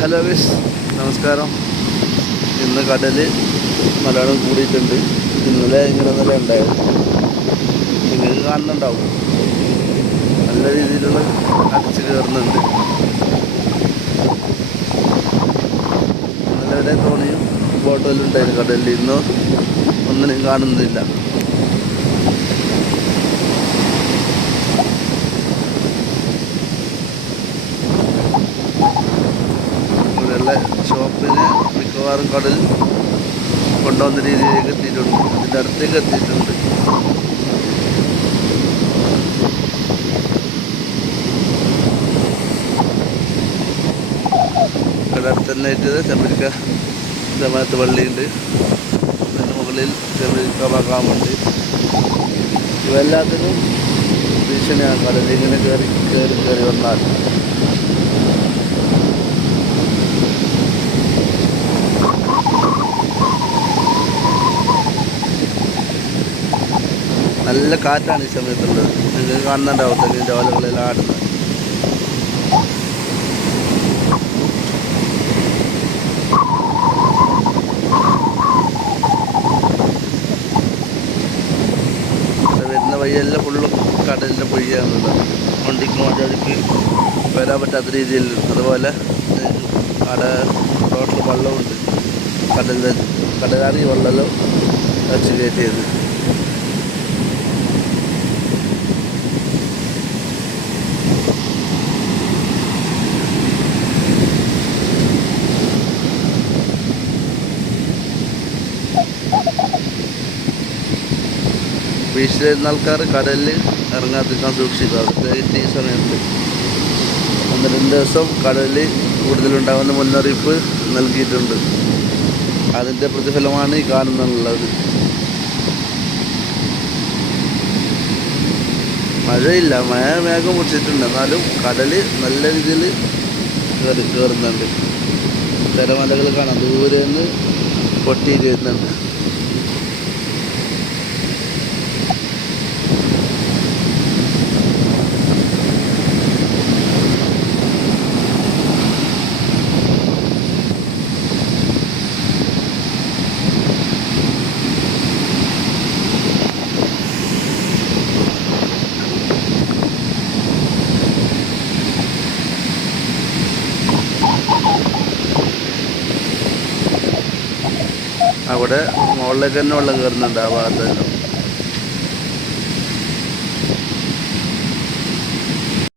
Hello വിസ് നമസ്കാരം. ഇന്ന് കടൽ നല്ലോണം കൂടിയിട്ടുണ്ട്. ഇന്നലെ ഇങ്ങനെ നല്ല ഉണ്ടായിരുന്നു. നിങ്ങൾക്ക് കാണുന്നുണ്ടാവും. നല്ല രീതിയിലുള്ള അടിച്ചു കയറുന്നുണ്ട്. നല്ലവരെ വരെ തോണിയും ബോട്ടെല്ലാം ഉണ്ടായിരുന്നു കടലിൽ. ഇന്ന് ഒന്നിനും കാണുന്നില്ല. ഷോപ്പിന് മിക്കവാറും കടൽ കൊണ്ടുവന്ന രീതിയിലേക്ക് എത്തിയിട്ടുണ്ട്. അതിന്റെ അടുത്തേക്ക് എത്തിയിട്ടുണ്ട്. അടുത്ത് തന്നെ ആയിട്ട് ജമാഅത്ത് പള്ളിയുണ്ട് അതിന് മുകളിൽ ചെമ്പരിക്ക മകാമുണ്ട് ഇവെല്ലാത്തിനും ഭീഷണിയാണ്. കടലിങ്ങനെ കയറി കയറി കയറി വന്നാൽ നല്ല കാറ്റാണ് ഈ സമയത്തുള്ളത്. നിങ്ങൾക്ക് കാണുന്നുണ്ടാവും തെങ്ങിന്റെ ഓലകളെല്ലാം ആടുന്നത്. വഴിയെല്ലാം ഫുള്ളും കടലിന്റെ പൊഴിയാണുള്ളത്. വണ്ടിക്ക് മാറ്റി വരാൻ പറ്റാത്ത രീതിയിൽ അതുപോലെ അവിടെ റോട്ടിൽ വെള്ളമുണ്ട്. കടലിൽ കടലാറി വെള്ളമെല്ലാം വെച്ച് കയറ്റിയത്. ബീച്ചിലിരുന്ന ആൾക്കാർ കടലിൽ ഇറങ്ങാതിരിക്കാൻ സൂക്ഷിക്കുക പ്രത്യേകിച്ച് ഈ സമയത്ത്. ഒന്ന് രണ്ട് ദിവസം കടലിൽ കൂടുതലുണ്ടാകുന്ന മുന്നറിയിപ്പ് നൽകിയിട്ടുണ്ട്. അതിന്റെ പ്രതിഫലമാണ് ഈ കാണുന്നുള്ളത് മഴയില്ല. മഴ മേഘം പിടിച്ചിട്ടുണ്ട് എന്നാലും കടൽ നല്ല രീതിയിൽ കയറി കയറുന്നുണ്ട് തിരമലകൾ കാണാം. ദൂരെ നിന്ന് പൊട്ടിയിരുന്നുണ്ട് അവിടെ മുകളിലേക്ക് തന്നെ വെള്ളം കയറുന്നുണ്ട് ആ ഭാഗത്തെല്ലാം